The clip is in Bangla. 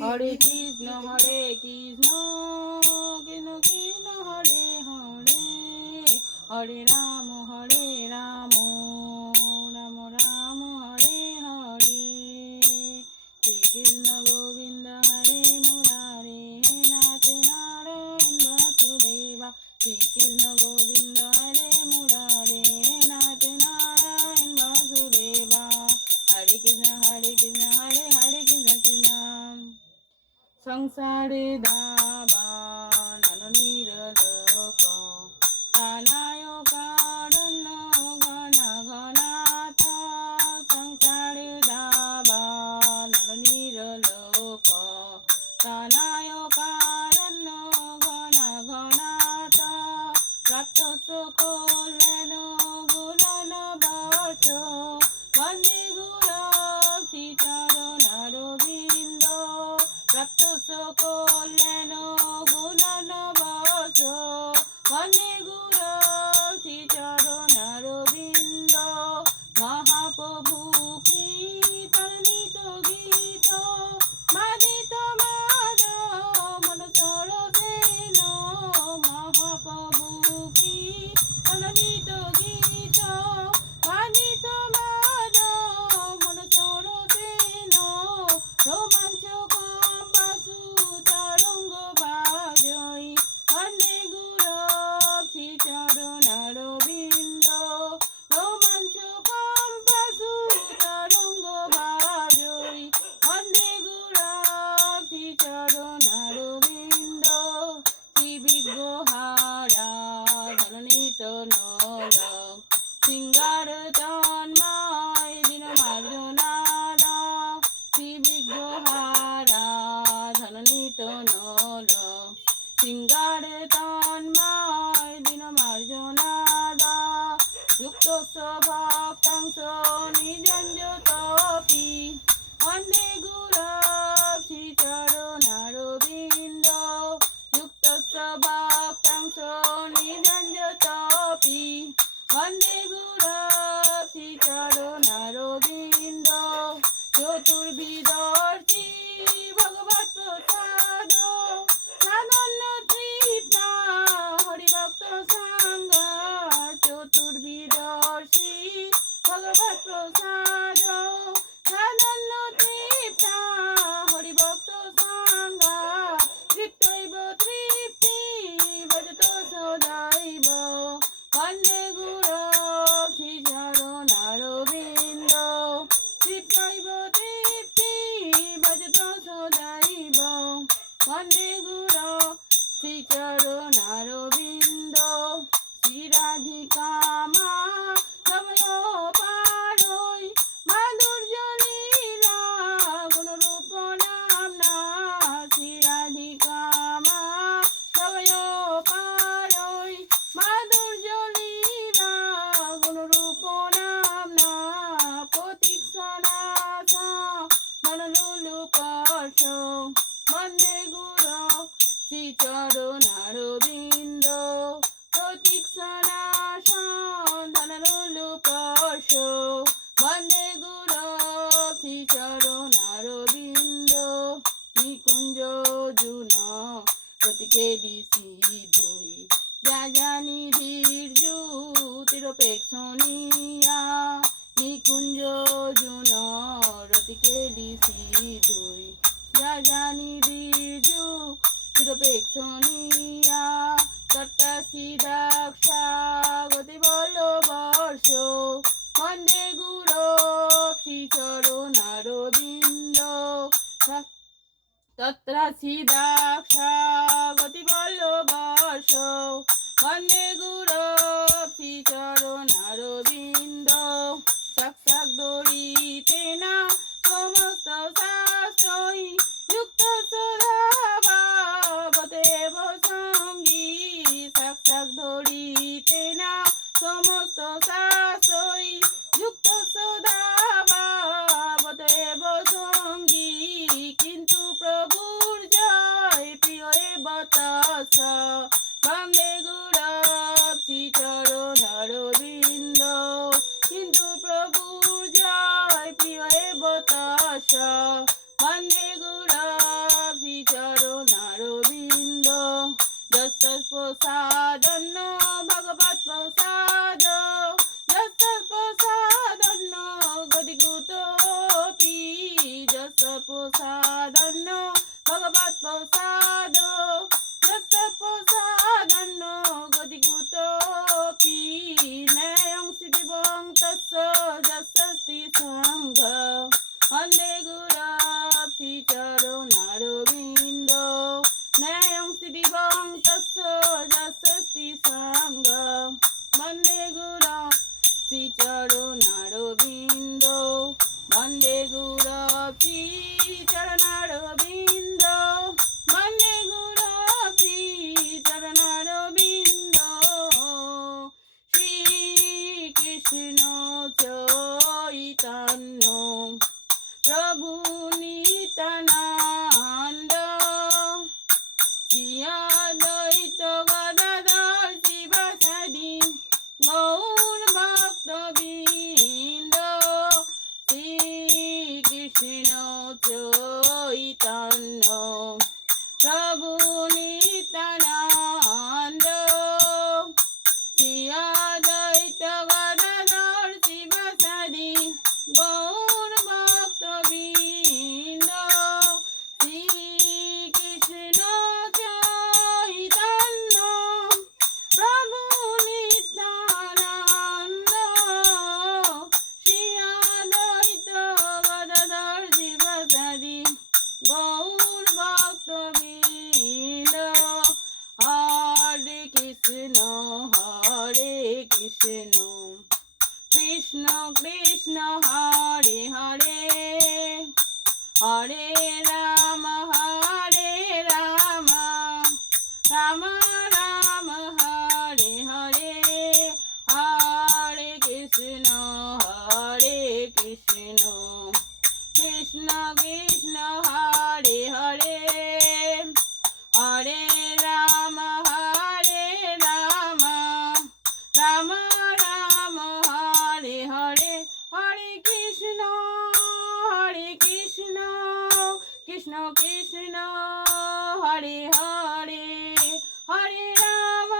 হরে কৃষ্ণ কৃষ্ণ কৃষ্ণ হরে হরে হরে রাম রাম রাম হরে হরে শ্রীকৃষ্ণ গোবিন্দ হরে মুরারে নাথ নারায়ণ বাসুদেবা শ্রীকৃষ্ণ গোবিন্দ হরে মুরারে নাথ নারায়ণ বাসুদেবা হরে কৃষ্ণ হরে হরে কৃষ্ণ কৃষ্ণ সংসারে দাবানন নিরলোক কানায় কারণ ঘন ঘনাথ সংসারে দাবানন নিরলোক কানায় কারণ ঘন ঘনাথ প্রাপ্ত সকলেন গুণন বর্ষ বন্দে গুরু শ্রীচরণারবিন্দ প্রাপ্ত সকলেন গুণন বর্ষ বন্দে গুরু শ্রীচরণারবিন্দ মহাপ্রভু কীর্তনিত গীত মাদিত মাদ মন সরসেন মহাপ্রভু কীর্তনিত গীত মাদিত মাদ মন সরসেন রোমাঞ্চ কম্পাসু তরঙ্গ বাজই বন্দে গুরু শ্রীচরণারবিন্দ রোমাঞ্চ কম্পাসু তরঙ্গ বাজই বন্দে গুরু শ্রীচরণারবিন্দ শ্রীবিগ্রহারা ধননীত নল সিঙ্গার তন্ময় দীনমার্জনাদা শ্রীবিগ্রহারা ধননীত নল সিঙ্গার তন্ময় দীনমার্জনাদা যুক্ত ভক্তাংশ নিরঞ্জতপি বন্দে গুরু শ্রীচরণারবিন্দ যুক্ত ভক্তাংশ নিরঞ্জতপি বন্দে গুরু শ্রীচরণারবিন্দ চতুর্বিদর্শী ভগবৎ প্রসাদ সাধন্য তৃপ্তা হরিভক্ত সাঙ্গ চতুর্বিদর্শী ভগবৎ প্রসাদ সাধন্য তৃপ্তা হরিভক্ত সাঙ্গ তৃপ্তৈব তৃপ্তি ভজত সদাইব বন্দে গুরু শ্রীচরণারবিন্দ তৃপ্তৈব তৃপ্তি ভজত সদাইব বন্দে গুরু শ্রীচরণারবিন্দ শ্রীরাধিকা মা তময় পারই মাধুর্য লীলা গুণরূপ নামনা শ্রীরাধিকা মা তময় পারই মাধুর্য লীলা গুণরূপ নামনা প্রতীক্ষণাথ মনলুলুকর্ষ বন্দে গুরু শ্রীচরণারবিন্দ প্রতীক্ষণাথ ধনলুলুকর্ষ বন্দে গুরু শ্রীচরণারবিন্দ নিকুঞ্জ জুন প্রতীকে দিশি দুই যা জানি ধীর জ্যোতিরপেক্ষণীয়া নিকুঞ্জ জুন রতিকে দিশি দুই যা জানি ধীর জ্যোতিরপেক্ষণীয়া তত্ত্বাসি দাক্ষা গতি বল বর্ষ বন্দে গুরু শ্রীচরণারবিন্দ তত্রাসি দাক্ষা গতি বল বর্ষ বন্দে গুরু শ্রীচরণারবিন্দ সাক্ষাৎ দরিতে না সমস্ত শাস্ত্রই যুক্ত সদাভাবদেব সঙ্গী সাক্ষাৎ দরিতে না সমস্ত শাস্ত্রই যুক্ত সদাভাবদেব সঙ্গী কিন্তু প্রভুর জয় প্রিয় বতস বন্দে গুরু শ্রীচরণারবিন্দ কিন্তু প্রভুর জয় প্রিয় বতস ভক্তবৃন্দ হরে কৃষ্ণ কৃষ্ণ কৃষ্ণ হরে হরে হরে রাম রাম রাম হরে হরে হরে কৃষ্ণ কৃষ্ণ কৃষ্ণ হরে হরে হরে রাম রাম রাম হরে হরে হরে কৃষ্ণ কৃষ্ণ কৃষ্ণ হরে হরে হরে রাম